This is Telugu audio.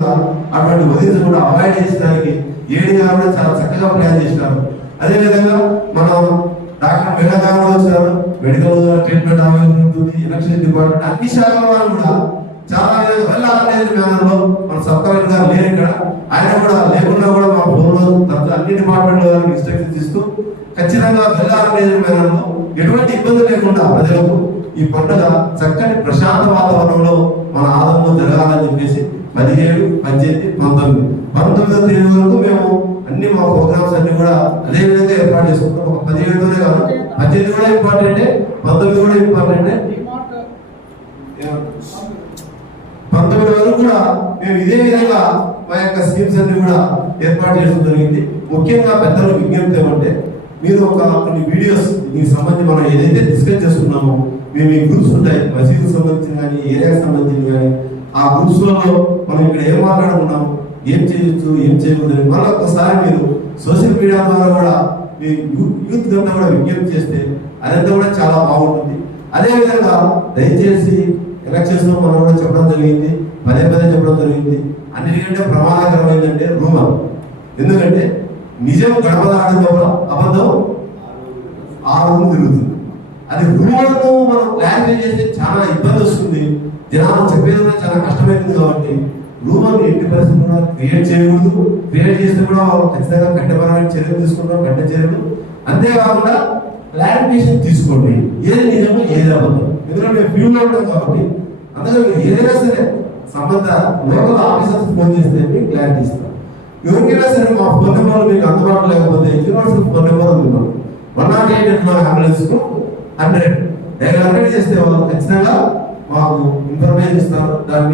అటువంటి ఉదయం కూడా అవాయిడ్ చేసడానికి ఏడీ కూడా చాలా చక్కగా ప్లాన్ చేసినారు. అదే విధంగా మనం డాక్టర్ మెగా వచ్చారు మెడికల్ ట్రీట్మెంట్ అవైలబుల్ ఉంటుంది ఎలక్షన్ డిపార్ట్మెంట్ అన్ని శాఖల వారు కూడా చాలా వెళ్ళాలనేది మేనర్లో మన సబ్ కలెక్టర్ గారు లేరు ఇక్కడ. ఆయన కూడా లేకుండా కూడా మా ఫోన్లో తరచు అన్ని డిపార్ట్మెంట్ గారికి ఇన్స్ట్రక్షన్స్ ఇస్తూ ఖచ్చితంగా వెళ్ళాలనేది మేనర్లో ఎటువంటి ఇబ్బంది లేకుండా ప్రజలకు ఈ పండుగ చక్కని ప్రశాంత వాతావరణంలో మన ఆదంలో జరగాలని చెప్పేసి పదిహేడు పద్దెనిమిది పంతొమ్మిది. పంతొమ్మిదో తేదీ వరకు మేము అన్ని మా ప్రోగ్రామ్స్ అన్ని కూడా అదే విధంగా ఏర్పాటు చేసుకుంటాం. ఒక పదిహేడుతోనే కాదు పద్దెనిమిది కూడా ఇంపార్టెంటే పంతొమ్మిది కూడా ఇంపార్టెంటే పంతొమ్మిది వరకు కూడా మేము ఇదే విధంగా మా యొక్క స్కీమ్స్ అన్ని కూడా ఏర్పాటు చేయడం జరిగింది. ముఖ్యంగా పెద్దలు విజ్ఞప్తి ఏమంటే మీరు ఒక కొన్ని వీడియోస్ దీనికి సంబంధించి మనం ఏదైతే డిస్కస్ చేస్తున్నామో మేము ఈ గ్రూప్స్ ఉంటాయి మసీదు సంబంధించిన కానీ ఏరియాకి సంబంధించిన కానీ ఆ గ్రూప్స్ మనం ఇక్కడ ఏం మాట్లాడుకున్నాం ఏం చేయొచ్చు ఏం చేయకూడదు? మళ్ళీ ఒక్కసారి మీరు సోషల్ మీడియా ద్వారా కూడా మీ యూత్ గంట కూడా విజ్ఞప్తి చేస్తే అదంతా కూడా చాలా బాగుంటుంది. అదేవిధంగా దయచేసి ఎలక్షన్స్లో మనం కూడా చెప్పడం జరిగింది పదే పదే చెప్పడం జరిగింది. అన్నిటికంటే ప్రమాదకరం ఏంటంటే రూమర్. ఎందుకంటే నిజం గడప దాటిన అబద్ధం ఆ రూమ్ తిరుగుతుంది. అది రూమర్ను మనం క్లారిఫై చేస్తే చాలా ఇబ్బంది వస్తుంది. జనాలు చెప్పేది కూడా చాలా కష్టమైంది కాబట్టి రూమర్ని ఎట్టి పరిస్థితుల్లో క్రియేట్ చేయకూడదు. క్రియేట్ చేస్తే కూడా ఖచ్చితంగా కట్టపరమైన చర్యలు తీసుకుంటాం కట్ట చర్యలు. అంతేకాకుండా క్లారిఫికేషన్ తీసుకోండి. ఏది నిజమో ఏది అబద్ధం ఎందుకంటే మేము ఉంటాం కాబట్టి అందులో మీరు ఏదైనా సరే సంబంధ లోకల్ ఆఫీసర్స్ ఫోన్ చేస్తే మీకు క్లారిటీ ఇస్తాం. ఎవరికైనా సరే మా ఫోన్ నెంబర్ మీకు అందుబాటులో లేకపోతే యూనివర్సల్ ఫోన్ నెంబర్ ఉంది. మనం one nought eight ambulance hundred. Hundred చేస్తే వాళ్ళు ఖచ్చితంగా మాకు ఇన్ఫర్మేషన్ ఇస్తారు. దాన్ని